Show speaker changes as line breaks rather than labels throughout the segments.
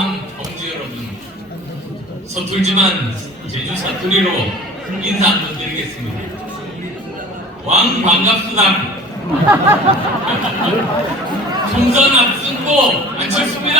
참 청주 여러분 서툴지만 제주 사투리로 인사 한번 드리겠습니다. 왕 반갑수당. 총선 앞승고 안 좋습니다.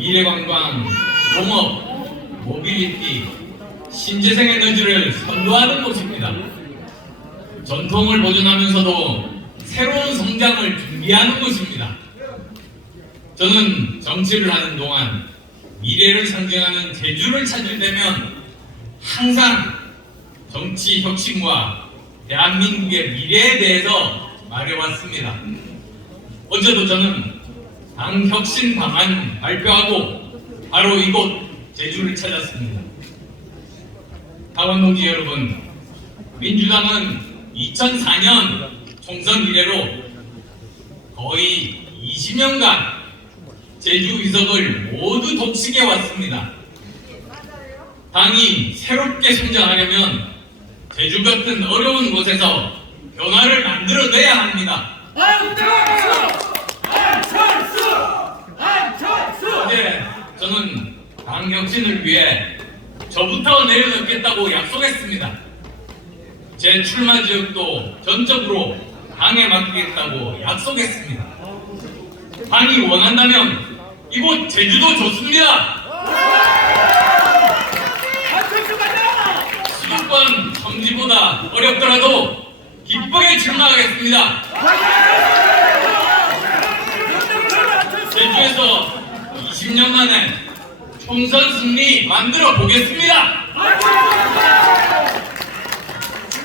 미래관광, 농업, 모빌리티, 신재생 에너지를 선도하는 곳입니다. 전통을 보존하면서도 새로운 성장을 준비하는 곳입니다. 저는 정치를 하는 동안 미래를 상징하는 제주를 찾을 때면 항상 정치 혁신과 대한민국의 미래에 대해서 말해왔습니다. 어제도 저는 당 혁신 방안 발표하고 바로 이곳 제주를 찾았습니다. 강원 동지 여러분, 민주당은 2004년 총선 이래로 거의 20년간 제주 위석을 모두 독식해 왔습니다. 당이 새롭게 성장하려면 제주 같은 어려운 곳에서 변화를 만들어내야 합니다. 어제 혁신을 위해 저부터 내려놓겠다고 약속했습니다. 제 출마 지역도 전적으로 당에 맡기겠다고 약속했습니다. 당이 원한다면 이곳 제주도 좋습니다. 수도권 첨지보다 어렵더라도 기쁘게 출마하겠습니다. 제주에서 20년 만에 총선 승리 만들어 보겠습니다.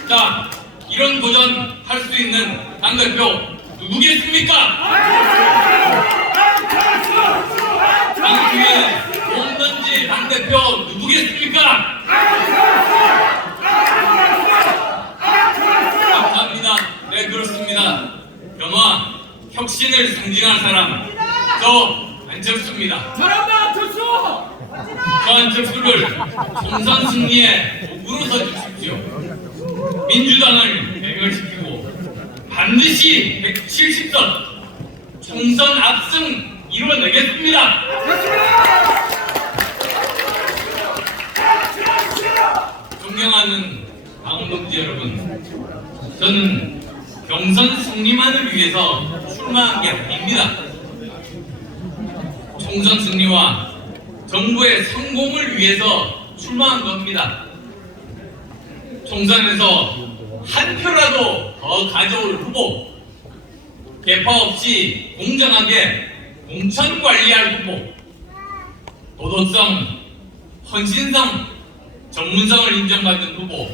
자, 이런 도전 할 수 있는 당대표 누구겠습니까? 당주에 몸던지 당대표 누구겠습니까? 감사합니다. 네, 그렇습니다. 변화, 혁신을 상징한 사람, 저 안철수입니다. 저 안철수를 총선 승리에 도구로 서주십시오. 민주당을 배멸시키고 반드시 170석 총선 압승 이뤄내겠습니다. 존경하는 강원동지 여러분, 저는 경선 승리만을 위해서 출마한 게 아닙니다. 총선 승리와 정부의 성공을 위해서 출마한 겁니다. 총선에서 한 표라도 더 가져올 후보, 개파 없이 공정하게 공천 관리할 후보, 도덕성, 헌신성, 전문성을 인정받는 후보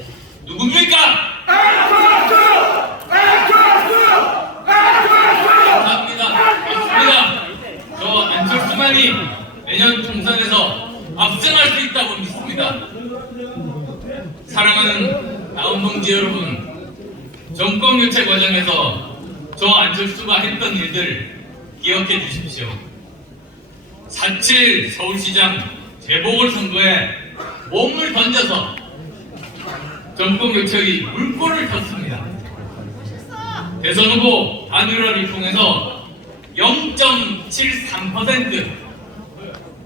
누굽니까? 감사합니다. 맞습니다. 저 안철수만이 내년 총선에서 압승할 수 있다고 믿습니다. 사랑하는 다운동지 여러분, 교체 과정에서 저 안철수가 했던 일들 기억해 주십시오. 4.7 서울시장 재보궐선거에 몸을 던져서 정권 교체의 물꼬를 텄습니다. 대선 후보 단일화를 통해서 0.73%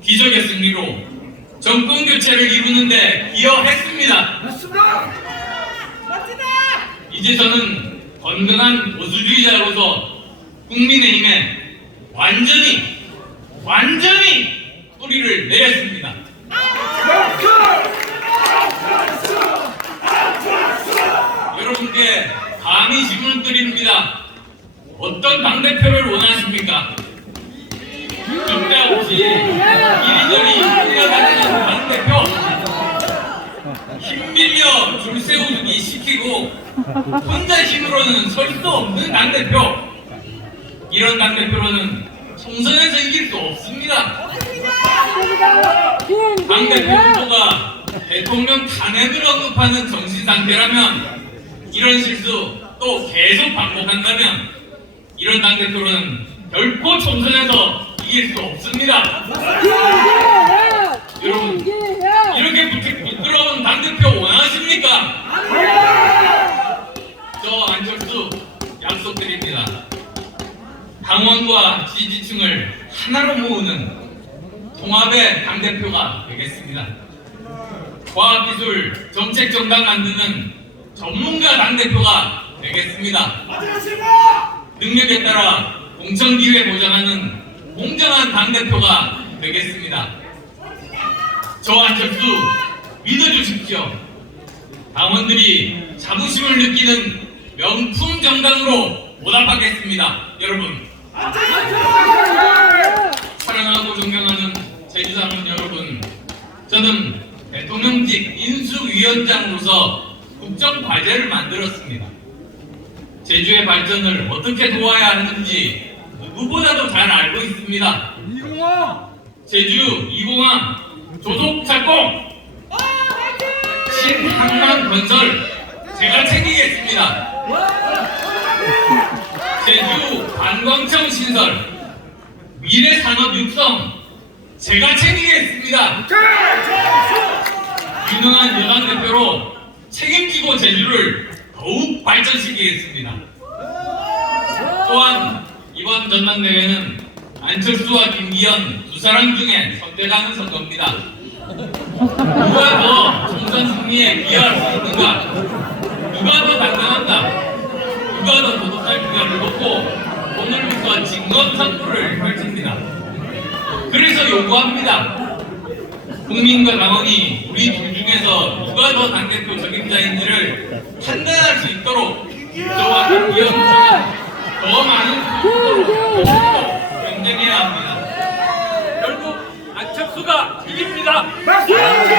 기적의 승리로 정권 교체를 이루는데 기여했습니다.
맞습니다! 멋지다!
이제 저는 건강한 보수주의자로서 국민의힘에 완전히 완전히 뿌리를 내렸습니다. 여러분께 감히 질문 드립니다. 어떤 당대표를 원하십니까? 쓸데없이 이리저리 끌려다니는 당대표 힘밀려 줄 세우기 시키고 혼자 힘으로는 설 수 없는 당 대표. 이런 당 대표로는 총선에서 이길 수 없습니다. 당 대표 후보가 대통령 탄핵을 언급하는 정신 상태라면 이런 실수 또 계속 반복한다면 이런 당 대표는 결코 총선에서 이길 수 없습니다. 여러분 당대표가 되겠습니다. 과학기술 정책정당 만드는 전문가 당대표가 되겠습니다. 능력에 따라 공천기회 보장하는 공정한 당대표가 되겠습니다. 저 안철수 믿어주십시오. 당원들이 자부심을 느끼는 명품 정당으로 보답하겠습니다. 여러분 사랑하고 존경하는 제주상원 여러분 저는 대통령직 인수 위원장으로서 국정과제를 만들었습니다. 제주의 발전을 어떻게 도와야 하는지 누구보다도 잘 알고 있습니다.
이공왕
제주 이공항 조속 착공 신항만 건설 제가 챙기겠습니다. 제주 관광청 신설 미래 산업 육성 제가 챙기겠습니다. 유능한 여당 대표로 책임지고 제주를 더욱 발전시키겠습니다. 또한 이번 전당대회는 안철수와 김기현 두 사람 중에 선택하는 선거입니다. 누가 더 총선 승리에 기여할 수 있는가? 누가 더 당당한가? 누가 더 도덕살피가 무겁고 오늘부터 진검 선포를 펼칩니다. 그래서 요구합니다. 국민과 당원이 우리 둘 중에서 누가 더 당대표 적임자인지를 판단할 수 있도록 저와 김기현처럼 더 많은 투표로 경쟁해야 합니다. 결국 안철수가 이깁니다.
맞습니다.